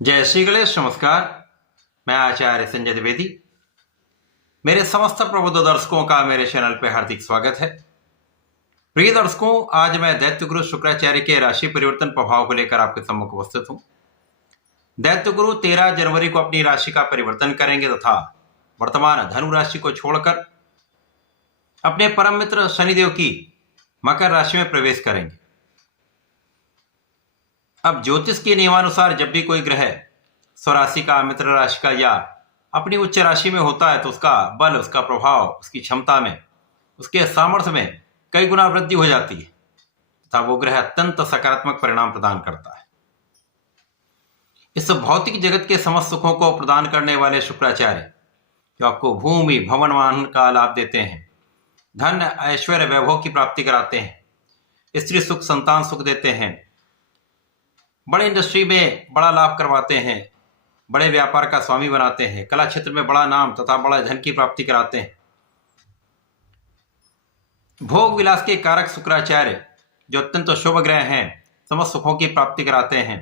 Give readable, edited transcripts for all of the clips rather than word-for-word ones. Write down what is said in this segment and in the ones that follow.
जय श्री गणेश। नमस्कार। मैं आचार्य संजय द्विवेदी। मेरे समस्त प्रबुद्ध दर्शकों का मेरे चैनल पर हार्दिक स्वागत है। प्रिय दर्शकों, आज मैं दैत्य गुरु शुक्राचार्य के राशि परिवर्तन प्रभाव को लेकर आपके सम्मुख उपस्थित हूं। दैत्य गुरु 13 जनवरी को अपनी राशि का परिवर्तन करेंगे तथा वर्तमान धनु राशि को छोड़कर अपने परम मित्र शनिदेव की मकर राशि में प्रवेश करेंगे। अब ज्योतिष के नियमानुसार जब भी कोई ग्रह स्वराशि का, मित्र राशि का या अपनी उच्च राशि में होता है तो उसका बल, उसका प्रभाव, उसकी क्षमता में, उसके सामर्थ्य में कई गुना वृद्धि हो जाती है तथा वो ग्रह अत्यंत सकारात्मक परिणाम प्रदान करता है। इस भौतिक जगत के समस्त सुखों को प्रदान करने वाले शुक्राचार्य जो आपको भूमि, भवन, वाहन का लाभ देते हैं, धन, ऐश्वर्य, वैभव की प्राप्ति कराते हैं, स्त्री सुख, संतान सुख देते हैं, बड़े इंडस्ट्री में बड़ा लाभ करवाते हैं, बड़े व्यापार का स्वामी बनाते हैं, कला क्षेत्र में बड़ा नाम तथा बड़ा धन की प्राप्ति कराते हैं। भोग विलास के कारक शुक्राचार्य जो अत्यंत शुभ ग्रह हैं, समस्त सुखों की प्राप्ति कराते हैं,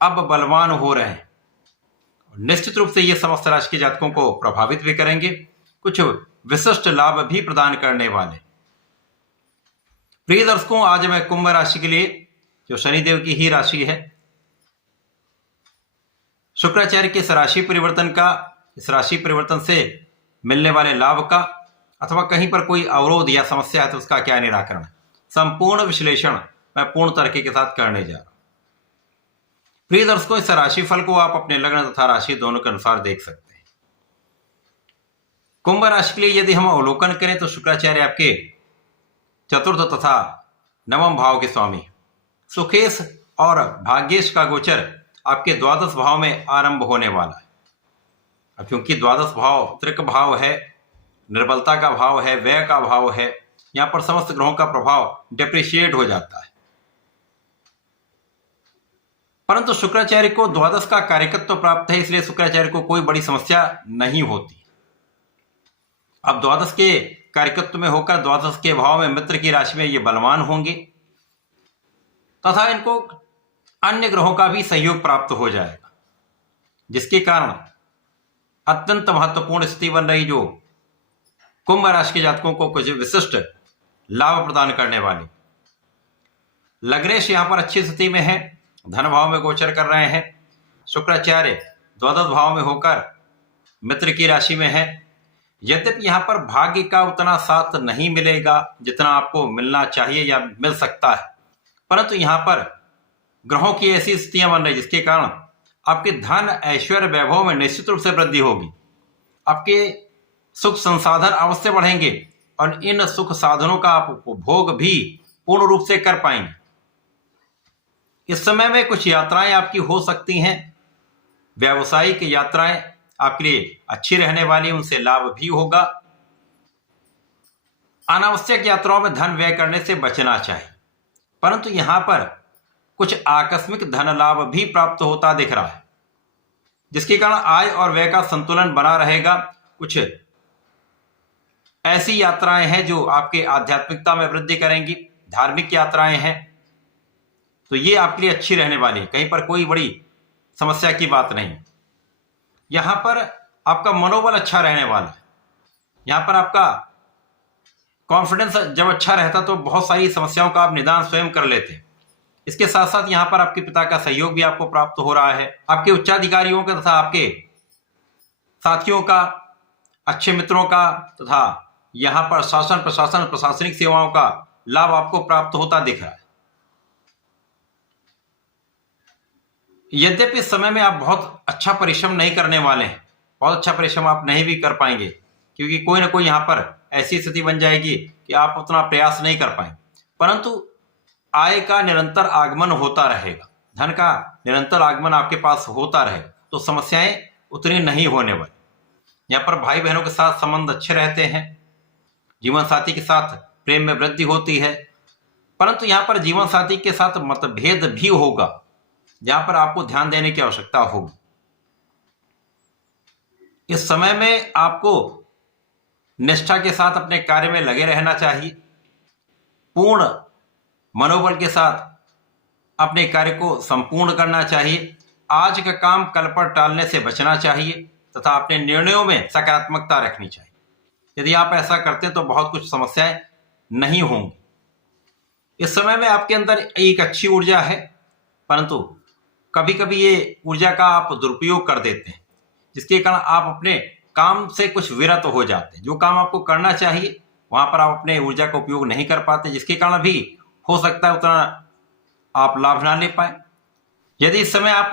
अब बलवान हो रहे हैं। निश्चित रूप से ये समस्त राशि के जातकों को प्रभावित भी करेंगे, कुछ विशिष्ट लाभ भी प्रदान करने वाले। प्रिय दर्शकों, आज मैं कुंभ राशि के लिए, जो शनिदेव की ही राशि है, शुक्राचार्य के इस राशि परिवर्तन से मिलने वाले लाभ का अथवा कहीं पर कोई अवरोध या समस्या है तो उसका क्या निराकरण, संपूर्ण विश्लेषण मैं पूर्ण तरीके के साथ करने जा रहा हूं। प्रिय दर्शकों, इस राशि फल को आप अपने लग्न तथा राशि दोनों के अनुसार देख सकते हैं। कुंभ राशि के लिए यदि हम अवलोकन करें तो शुक्राचार्य आपके चतुर्थ तथा नवम भाव के स्वामी, सुखेश और भाग्येश का गोचर आपके द्वादश भाव में आरंभ होने वाला है। अब क्योंकि द्वादश भाव त्रिक भाव है, निर्बलता का भाव है, व्यय का भाव है, यहां पर समस्त ग्रहों का प्रभाव डिप्रिशिएट हो जाता है। परंतु शुक्राचार्य को द्वादश का कार्यकत्व प्राप्त है, इसलिए शुक्राचार्य को कोई बड़ी समस्या नहीं होती। अब द्वादश के कार्यकत्व में होकर द्वादश के भाव में मित्र की राशि में ये बलवान होंगे तथा इनको अन्य ग्रहों का भी सहयोग प्राप्त हो जाएगा, जिसके कारण अत्यंत महत्वपूर्ण स्थिति बन रही जो कुंभ राशि के जातकों को कुछ विशिष्ट लाभ प्रदान करने वाली। लग्नेश यहां पर अच्छी स्थिति में है, धन भाव में गोचर कर रहे हैं। शुक्राचार्य द्वादश भाव में होकर मित्र की राशि में है। यद्यपि यहां पर भाग्य का उतना साथ नहीं मिलेगा जितना आपको मिलना चाहिए या मिल सकता है, परंतु यहां पर ग्रहों की ऐसी स्थितियां बन रही जिसके कारण आपके धन, ऐश्वर्य, वैभव में निश्चित रूप से वृद्धि होगी। आपके सुख संसाधन अवश्य बढ़ेंगे और इन सुख साधनों का आप उपभोग भी पूर्ण रूप से कर पाएंगे। इस समय में कुछ यात्राएं आपकी हो सकती हैं, व्यावसायिक यात्राएं आपके लिए अच्छी रहने वाली, उनसे लाभ भी होगा। अनावश्यक यात्राओं में धन व्यय करने से बचना चाहिए, परंतु यहां पर कुछ आकस्मिक धन लाभ भी प्राप्त होता दिख रहा है, जिसके कारण आय और व्यय का संतुलन बना रहेगा। कुछ ऐसी यात्राएं हैं जो आपके आध्यात्मिकता में वृद्धि करेंगी, धार्मिक यात्राएं हैं, तो ये आपके लिए अच्छी रहने वाली है। कहीं पर कोई बड़ी समस्या की बात नहीं। यहां पर आपका मनोबल अच्छा रहने वाला है। यहां पर आपका कॉन्फिडेंस जब अच्छा रहता तो बहुत सारी समस्याओं का आप निदान स्वयं कर लेते हैं। इसके साथ साथ यहां पर आपके पिता का सहयोग भी आपको प्राप्त हो रहा है। आपके उच्चाधिकारियों का तथा आपके साथियों का, अच्छे मित्रों का तथा यहां पर शासन, प्रशासन, प्रशासनिक सेवाओं का लाभ आपको प्राप्त होता दिख रहा है। यद्यपि इस समय में आप बहुत अच्छा परिश्रम नहीं करने वाले हैं, बहुत अच्छा परिश्रम आप नहीं भी कर पाएंगे, क्योंकि कोई ना कोई यहां पर ऐसी स्थिति बन जाएगी कि आप उतना प्रयास नहीं कर पाएंगे, परंतु आय का निरंतर आगमन होता रहेगा, धन का निरंतर आगमन आपके पास होता रहेगा, तो समस्याएं उतनी नहीं होने वाली। यहाँ पर भाई बहनों के साथ संबंध अच्छे रहते हैं, जीवन साथी के साथ प्रेम में वृद्धि होती है, परंतु यहाँ पर जीवन साथी के साथ मतभेद भी होगा, जहां पर आपको ध्यान देने की आवश्यकता होगी। इस समय में आपको निष्ठा के साथ अपने कार्य में लगे रहना चाहिए, पूर्ण मनोबल के साथ अपने कार्य को संपूर्ण करना चाहिए। आज का काम कल पर टालने से बचना चाहिए तथा अपने निर्णयों में सकारात्मकता रखनी चाहिए। यदि आप ऐसा करते हैं तो बहुत कुछ समस्याएं नहीं होंगी। इस समय में आपके अंदर एक अच्छी ऊर्जा है, परंतु कभी कभी ये ऊर्जा का आप दुरुपयोग कर देते हैं, जिसके कारण आप अपने काम से कुछ विरत हो जाते हैं। जो काम आपको करना चाहिए वहां पर आप अपने ऊर्जा का उपयोग नहीं कर पाते, जिसके कारण भी हो सकता है उतना आप लाभ ना ले पाए। यदि इस समय आप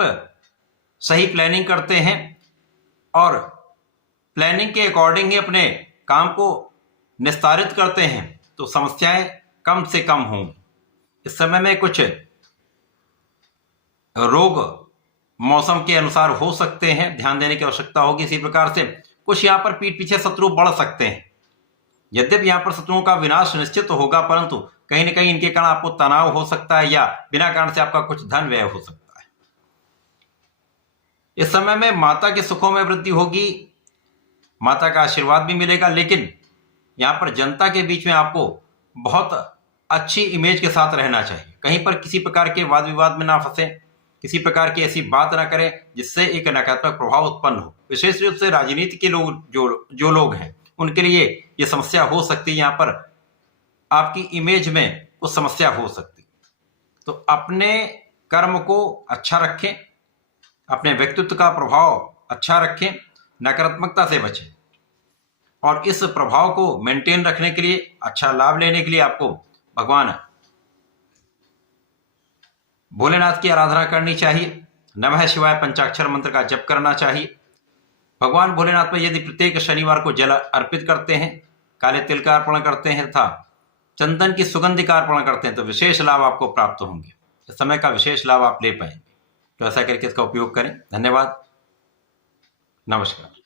सही प्लानिंग करते हैं और प्लानिंग के अकॉर्डिंग ही अपने काम को निस्तारित करते हैं तो समस्याएं कम से कम होंगी। इस समय में कुछ रोग मौसम के अनुसार हो सकते हैं, ध्यान देने की आवश्यकता होगी। इसी प्रकार से कुछ यहाँ पर पीठ पीछे शत्रु बढ़ सकते हैं। यद्यपि यहाँ पर शत्रुओं का विनाश निश्चित होगा, परंतु कहीं न कहीं इनके कारण आपको तनाव हो सकता है या बिना कारण से आपका कुछ धन व्यय हो सकता है। इस समय में माता के सुखों में वृद्धि होगी, माता का आशीर्वाद भी मिलेगा, लेकिन यहाँ पर जनता के बीच में आपको बहुत अच्छी इमेज के साथ रहना चाहिए। कहीं पर किसी प्रकार के वाद विवाद में ना फंसे, किसी प्रकार की ऐसी बात ना करें जिससे एक नकारात्मक प्रभाव उत्पन्न हो। विशेष रूप से राजनीति के लोग जो लोग हैं उनके लिए ये समस्या हो सकती है। यहाँ पर आपकी इमेज में कुछ समस्या हो सकती है। तो अपने कर्म को अच्छा रखें, अपने व्यक्तित्व का प्रभाव अच्छा रखें, नकारात्मकता से बचें और इस प्रभाव को मेंटेन रखने के लिए, अच्छा लाभ लेने के लिए आपको भगवान भोलेनाथ की आराधना करनी चाहिए। नमः शिवाय पंचाक्षर मंत्र का जप करना चाहिए। भगवान भोलेनाथ पर यदि प्रत्येक शनिवार को जल अर्पित करते हैं, काले तिल का अर्पण करते हैं तथा चंदन की सुगंधि का अर्पण करते हैं तो विशेष लाभ आपको प्राप्त होंगे। इस समय का विशेष लाभ आप ले पाएंगे। तो ऐसा करके इसका उपयोग करें। धन्यवाद, नमस्कार।